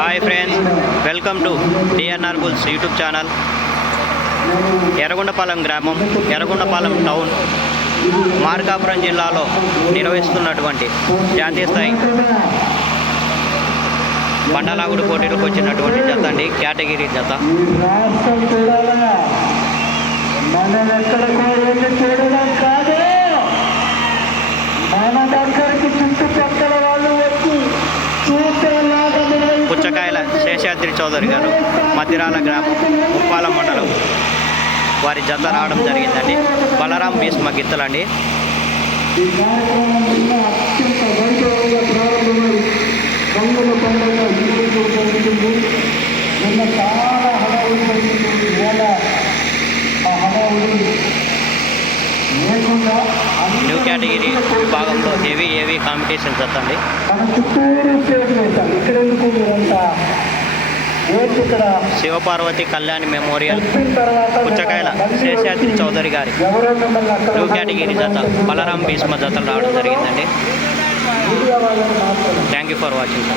Hi friends, welcome to DNR bulls YouTube channel. Yerragondapalem గ్రామం, Yerragondapalem town, Markapuram జిల్లాలో నిర్వహిస్తున్నటువంటి జాతీయ స్థాయి బండలాగుడు పోటీలకు వచ్చినటువంటి జత అండి, కేటగిరీ జత. పుచ్చకాయల శేషాద్రి చౌదరి గారు, మధ్యరాల గ్రామం, ఉప్పాల మండలం వారి జత రావడం జరిగిందండి. బలరాం భీష్మ గిత్తలండి. న్యూ కేటగిరీ విభాగంలో హెవీ కాంపిటీషన్ జతండి. శివపార్వతి కళ్యాణ్ మెమోరియల్ పుచ్చకాయల శేషాద్రి చౌదరి గారి న్యూ కేటగిరీ జత బలరాం భీష్మ జతలు రావడం జరిగిందండి. Thank you for watching.